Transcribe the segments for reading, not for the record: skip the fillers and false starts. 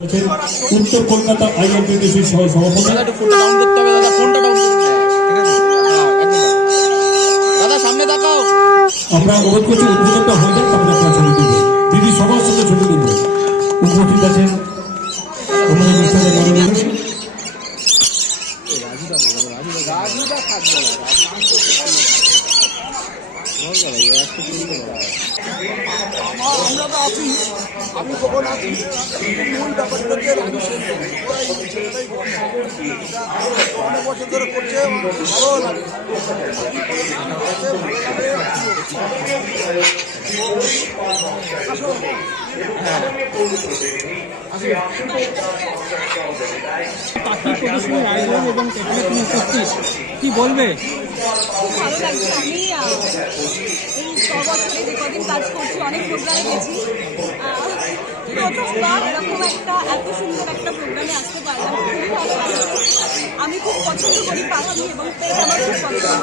উত্তর কলকাতা আইএনটিটিসির সভাপতি আমরা অনুরোধ করছি উদ্বোধনটা হয়ে যাক, তারপরে আপনারা ছবি তুলবেন। দিদি সবার সাথে ছবি তুলবেন। উপস্থিত আছেন আমাদের অনুষ্ঠানের মনোরঞ্জন আমরা তো আছি, আমি কখন আছি মূল ব্যাপারটা হচ্ছে অনেক বছর ধরে করছে, ভালো লাগে। আয়োজন এবং সেখানে তুমি উপস্থিত, কি বলবে? খুব ভালো লাগছে। আমি এই 6 বছরে যে কদিন কাজ করছি অনেক প্রোগ্রামে গেছি, প্রথমবার এরকম এত সুন্দর একটা প্রোগ্রামে আসতে পারলাম, খুবই ভালো লাগছে। আমি খুব পছন্দ করি পাহাড়ি এবং পেট আমার খুব পছন্দ।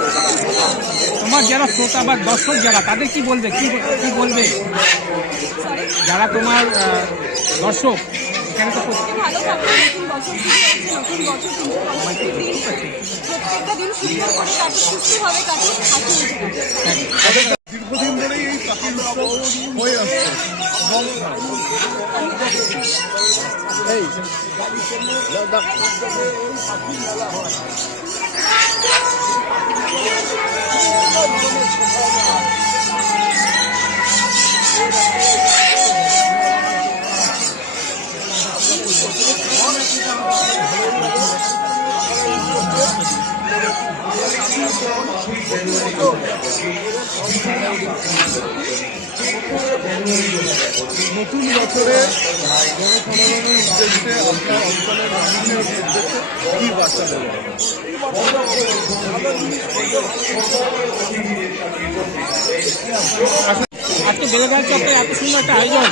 তোমার যারা শ্রোতা বা দর্শক যারা, তাদের কি বলবে, কি বলবে? যারা তোমার দর্শক এখানে তো ভালো থাকবে, নতুন বছর শুরু হয়েছে, নতুন বছর প্রত্যেকটা দিন সুন্দর করে কাটুক, সুস্থভাবে কাটুক, হাসি দীর্ঘদিন ধরেই এই পাখির উৎসব হয়ে আসছে নতুন বছরে জনসাধারণের উদ্দেশ্যে আপনার অঞ্চলের মানুষের উদ্দেশ্যে কি বার্তা দেবেন? আজকে বেলেঘাট চত্বরে এত সুন্দর একটা আয়োজন,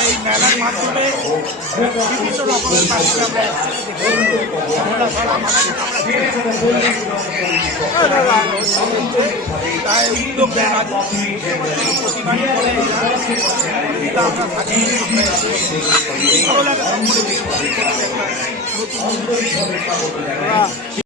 এই মেলার মাধ্যমে বিভিন্ন রকমের পাখি তাই উদ্যোগ ভালো লাগে।